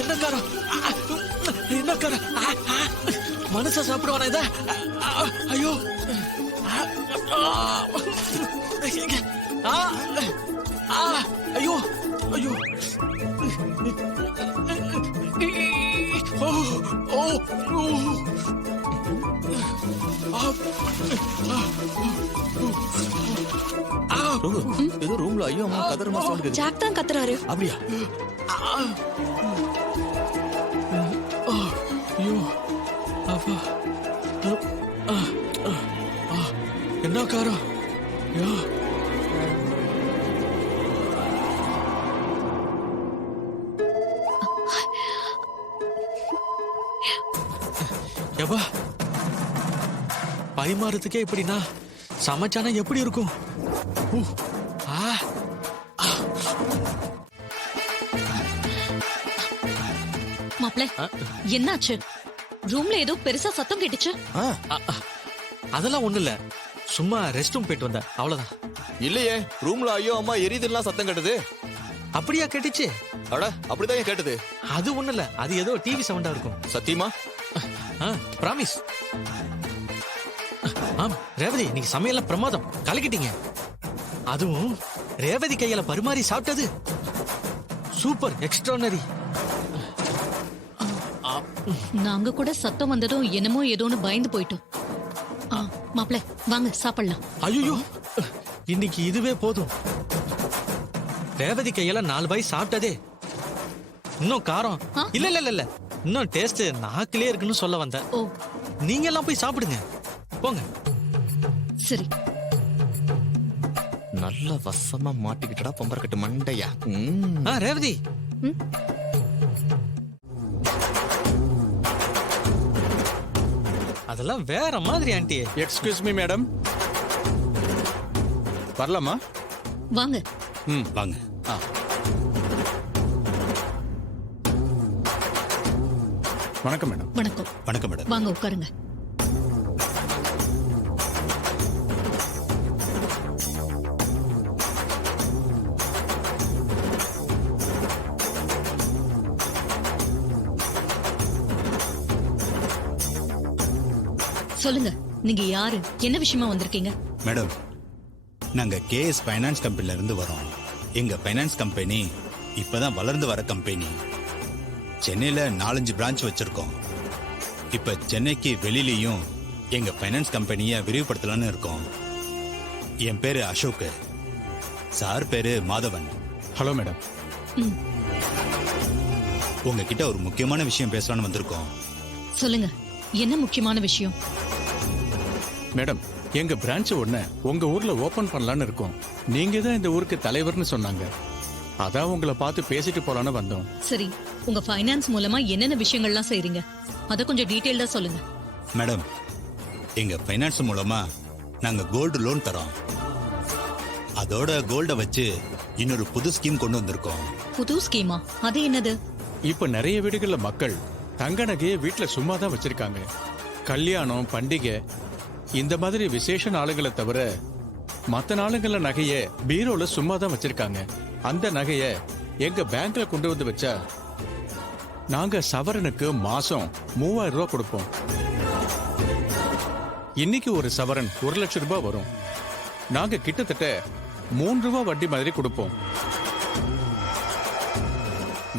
என்ன காரம் என்ன காரம் மனுஷ சாப்பிடுவானா இத ஐயோ ஐயோ ஐயோ ஏதோ ரூம்ல ஐயோ அம்மா கதற மாதிரி சவுண்ட் கேக்குது. ஜாக் தான் கத்துறாரு. அப்படியா? ஐயோ அப்பா என்ன காரம் எப்பா பரிமாறதுக்கே இப்படின்னா சமைச்சானா எப்படி இருக்கும்? மாப்ள என்னாச்சு? ரூம்ல ஏதோ பெருசா சத்தம் கேட்டுச்சு. அதெல்லாம் ஒண்ணு இல்ல, சும்மா ரெஸ்ட் ரூம் போயிட்டு வந்தேன், அவ்வளவுதான். இல்லையே, ரூம்ல ஐயோ அம்மா எரியுதுலாம் சத்தம் கேட்டது. அப்படியா கேட்டுச்சு? அட அப்படிதான் கேட்டது. அது ஒண்ணு இல்ல, அது ஏதோ டிவி சவுண்டா இருக்கும். சத்தியமா? பிராமிஸ். ஆம் ரேவதி, நீங்க சமையல்ல பிரமாதம், கலக்கிட்டீங்க. அதுவும் ரேவதி கையில பரிமாறி சாப்பிட்டது சூப்பர் எக்ஸ்ட்ரானரி. நாங்க கூட சத்தம் வந்ததும் என்னமோ ஏதோன்னு பயந்து போயிட்டோம். மாப்ள வாங்க சாப்பிடலாம். ஐயோ இன்னைக்கு இதுவே போதும். ரேவதி கையில 4 பாய் சாப்பிட்டதே. இன்னும் காரம் இல்ல இல்ல இல்ல, இன்னும் டேஸ்ட் நாக்கிலே இருக்குன்னு சொல்ல வந்தேன். நீங்க எல்லாம் போய் சாப்பிடுங்க போங்க. சரி. நல்ல வசமா மாட்டிக்கிட்டடா பொம்பரக்கட்டு மண்டையா. ரேவதி அதெல்லாம் வேற மாதிரி ஆண்டி. எக்ஸ்கியூஸ் மீ மேடம், வரலாமா? வாங்க. வாங்க. வணக்கம் மேடம். வணக்கம். வணக்கம் மேடம். வாங்க உட்காருங்க. சொல்லுங்க, நீங்க யாரு, என்ன விஷயமா வந்திருக்கீங்க? மேடம், நாங்க கேஎஸ் ஃபைனான்ஸ் கம்பெனில இருந்து வரோம். எங்க ஃபைனான்ஸ் கம்பெனி இப்பதான் வளர்ந்து வர கம்பெனி. சென்னையில 4-5 பிரான்ச் வச்சிருக்கோம். இப்ப சென்னைக்கு வெளியிலயும் எங்க ஃபைனான்ஸ் கம்பெனியை விரிவுபடுத்தலான்னு இருக்கோம். என் பேரு அசோக், சார் பேரு மாதவன். Hello madam. உங்ககிட்ட ஒரு முக்கியமான விஷயம் பேசலான்னு வந்திருக்கோம். சொல்லுங்க, என்ன முக்கியமான விஷயம்? மேடம், எங்க பிரான்ச் ஒண்ணு உங்க ஊர்ல ஓபன் பண்ணலான்னு இருக்கோம். நீங்க தான் இந்த ஊருக்கு தலைவர்னு சொன்னாங்க. அதான் உங்களை பார்த்து பேசிட்டு போலான்னு வந்தோம். சரி, உங்க ஃபைனான்ஸ் மூலமா என்னென்ன விஷயங்கள்லாம் செய்றீங்க, அத கொஞ்சம் டீடைல்டா சொல்லுங்க. மேடம், எங்க ஃபைனான்ஸ் மூலமா நாங்க கோல்டு லோன் தரோம். அதோட கோல்ட வச்சு இன்னொரு புது ஸ்கீம் கொண்டு வந்திருக்கோம். புது ஸ்கீமா? அது என்னது? இப்ப நிறைய வீடுகள்ல மக்கள் தங்க நகையை வீட்டுல சும்மா தான் வச்சிருக்காங்க. கல்யாணம், பண்டிகை இந்த மாதிரி விசேஷ நாளுகளை தவிர மத்த நாளுங்கள நகைய பீரோல சும்மா தான் வச்சிருக்காங்க. அந்த நகைய எங்க பேங்க்ல கொண்டு வந்து வச்சா நாங்க சவரனுக்கு மாசம் 3000 ரூபாய் கொடுப்போம். இன்னைக்கு ஒரு சவரன் 1 லட்சம் ரூபாய் வரும். நாங்க கிட்டத்தட்ட 3 ரூபாய் வட்டி மாதிரி கொடுப்போம்.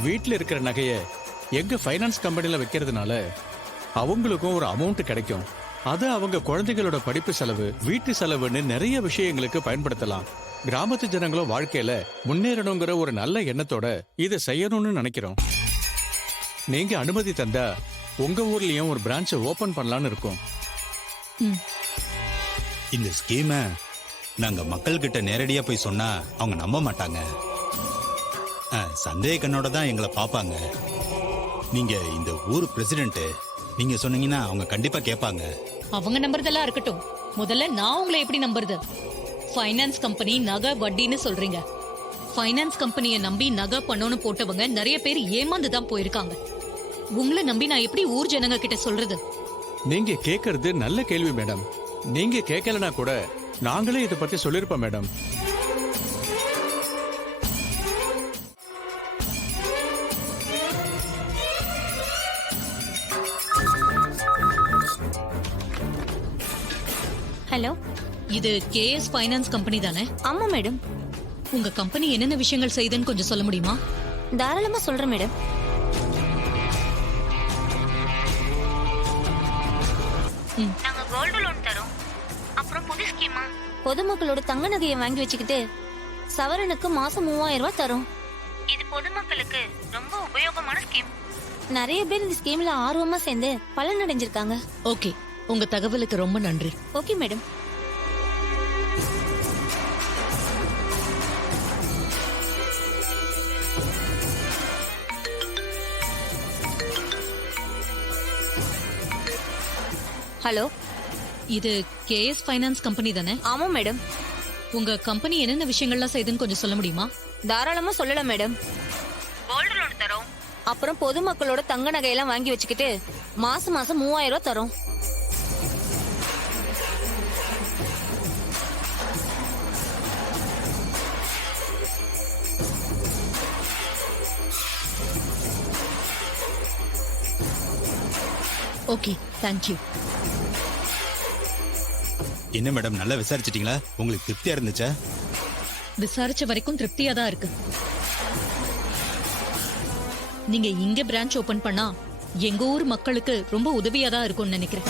வீட்டுல இருக்கிற நகைய எங்க ஃபைனான்ஸ் கம்பெனில வைக்கிறதுனால அவங்களுக்கும் ஒரு அமௌண்ட் கிடைக்கும். அது அவங்க குழந்தைகளோட படிப்பு செலவு, வீட்டு செலவுன்னு நிறைய விஷயங்களுக்கு பயன்படுத்தலாம். கிராமத்து ஜனங்களும் வாழ்க்கையில முன்னேறணுங்கிற ஒரு நல்ல எண்ணத்தோட இதை செய்யணும்னு நினைக்கிறோம். நீங்க அனுமதி தந்தா உங்க ஊர்லயும் ஒரு பிரான்ச்சை ஓபன் பண்ணலாம்னு இருக்கோம். இந்த ஸ்கீமை நாங்க மக்கள் கிட்ட நேரடியா போய் சொன்னா அவங்க நம்ப மாட்டாங்க. சந்தேக கண்ணோட தான் எங்களை பாப்பாங்க. நீங்க இந்த ஊர் பிரசிடென்ட், நீங்க சொன்னீங்கன்னா அவங்க கண்டிப்பா கேட்பாங்க. அவங்க நம்புறதெல்லாம் இருக்கட்டும், முதல்ல நான் உங்களை எப்படி நம்புறது? ஃபைனான்ஸ் கம்பெனி நகை வட்டின்னு சொல்றீங்க. ஃபைனான்ஸ் கம்பெனியை நம்பி நகை பண்ணோன்னு போட்டவங்க நிறைய பேர் ஏமாந்து தான் போயிருக்காங்க. உங்களை நம்பி நான் எப்படி ஊர் ஜனங்க கிட்ட சொல்றது? நீங்க கேக்குறது நல்ல கேள்வி மேடம். நீங்க கேட்கலனா கூட நாங்களே இதை பத்தி சொல்லிருப்போம் மேடம். ஹலோ, இது கேஎஸ் ஃபைனான்ஸ் கம்பெனி தானே? ஆமா மேடம். உங்க கம்பெனி என்னென்ன விஷயங்கள் செய்யுதுன்னு கொஞ்சம் சொல்ல முடியுமா? தாராளமா சொல்றேன் மேடம். நாங்க கோல்டு லோன் தரோம். அப்புறம் புது ஸ்கீமா பொதுமக்களோட தங்க நகையை வாங்கி வச்சுக்கிட்டு சவரனுக்கு மாசம் 3000 ரூபாய் தரோம். இது பொதுமக்களுக்கு ரொம்ப உபயோகமான ஸ்கீம். நிறைய பேர் இந்த ஸ்கீம்ல ஆர்வமா சேர்ந்து பலன் அடைஞ்சிருக்காங்க. ஓகே, உங்க தகவலுக்கு ரொம்ப நன்றி. Okay madam. ஹலோ, இது கேஎஸ் ஃபைனான்ஸ் கம்பெனி தானே? ஆமா மேடம். உங்க கம்பெனி என்னென்ன விஷயங்கள்லாம் செய்யுதுன்னு கொஞ்சம் சொல்ல முடியுமா? தாராளமா சொல்லலாம் மேடம். கோல்டு லோன் தரோம். அப்புறம் பொதுமக்களோட தங்க நகையெல்லாம் வாங்கி வச்சுக்கிட்டு மாசம் மாசம் 3000 ரூபாய் தரோம். Okay, thank you. என்ன மேடம், நல்லா விசாரிச்சிட்டீங்களா? உங்களுக்கு திருப்தியா இருந்துச்சா? விசாரிச்ச வரைக்கும் திருப்தியா தான் இருக்கு. நீங்க இங்க பிரான்ச் ஓபன் பண்ணா எங்க ஊர் மக்களுக்கு ரொம்ப உதவியா தான் இருக்கும்னு நினைக்கிறேன்.